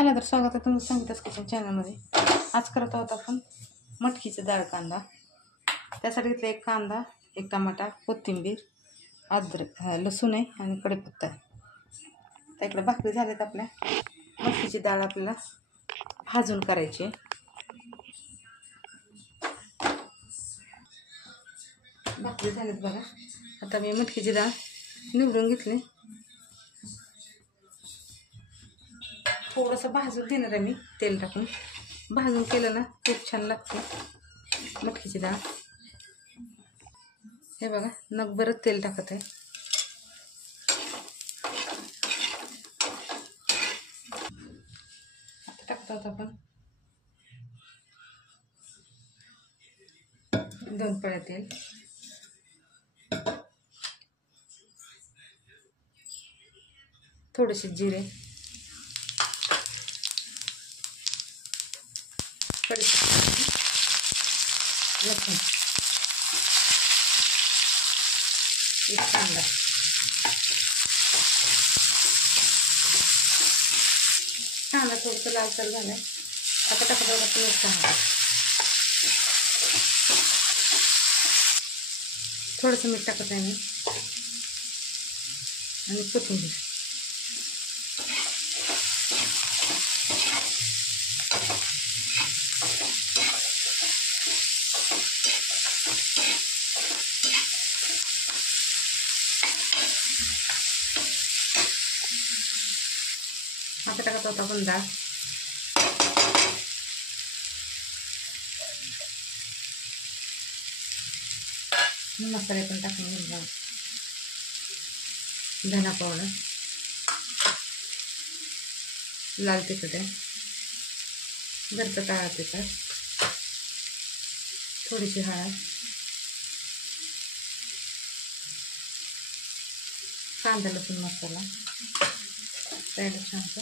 चला तर स्वागत आहे तुमचं संगीता's किचन चॅनलमध्ये। आज करत आहोत आपण मटकीचा डाळ कांदा। त्यासाठी घेतला एक कांदा, एक टमाटा, कोथिंबीर, अद्रक, लसूण आहे आणि कढीपत्ता। तर इकडे भाकरी झाल्यात आपल्या। मटकीची डाळ आपल्याला भाजून करायची आहे। भाकरी झाल्यात बघा। आता मी मटकीची डाळ निवडून घेतली। थोडंसं भाजून घेणार आहे मी तेल टाकून। भाजून केलं ना खूप छान लागते मटकीची डाळ। हे बघा नकभर तेल टाकत आहे। आता टाकतो आपण 2 पळ्या तेल, थोडेसे जिरे, लसूण, एक कांदा, कांदा थोडंसं लालसर झालाय। आता टाकतो आपण एक टमाटा, थोडंसं मीठ टाकत आहे मी आणि कोथिंबीर। आता टाकत आहोत आपण डाळ। मसाले पण टाकून घेऊया। धना पावडर, लाल तिखट आहे, घरचं काळा तिखट, थोडीशी हळद, कांदा लसूण मसाला तयार छानसा।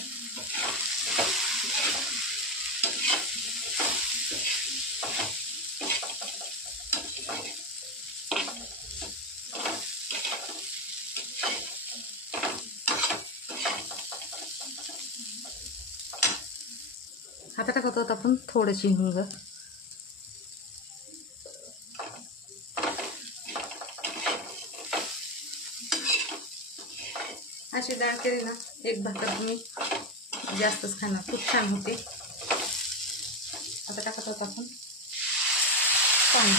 आता टाकत आहोत आपण थोडीशी हिंग, अशी डाळ केली ना एक भाकर तुम्ही जास्तच खाणार, खूप छान होते। आता टाकत आहोत आपण पाणी।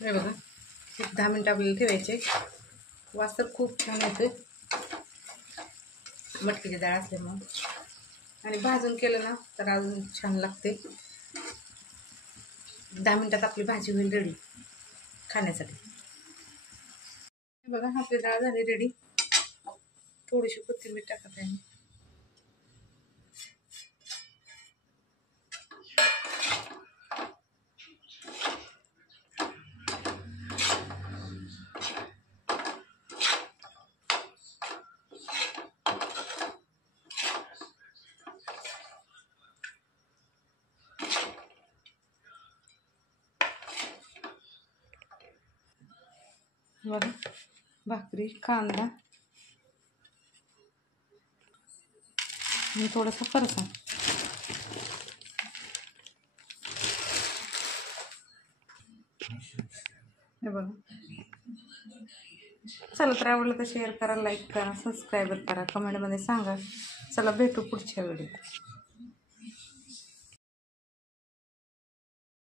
हे बघा 10 मिनिटं आपल्याला ठेवायचे। वास तर खूप छान येतोय मटकीची डाळ असल्यामुळे, आणि भाजून केलं ना तर अजून छान लागते। 10 मिनिटात आपली भाजी होईल रेडी खाण्यासाठी। बघा आपली डाळ झाली रेडी। थोडीशी कोथिंबीर टाकत आहे। बघा भाकरी, कांदा आणि थोडासा फरसाण। हे बघा चला तर आवडलं तर शेअर करा, लाईक करा, सबस्क्राईब करा, कमेंटमध्ये सांगा। चला भेटू पुढच्या व्हिडिओत।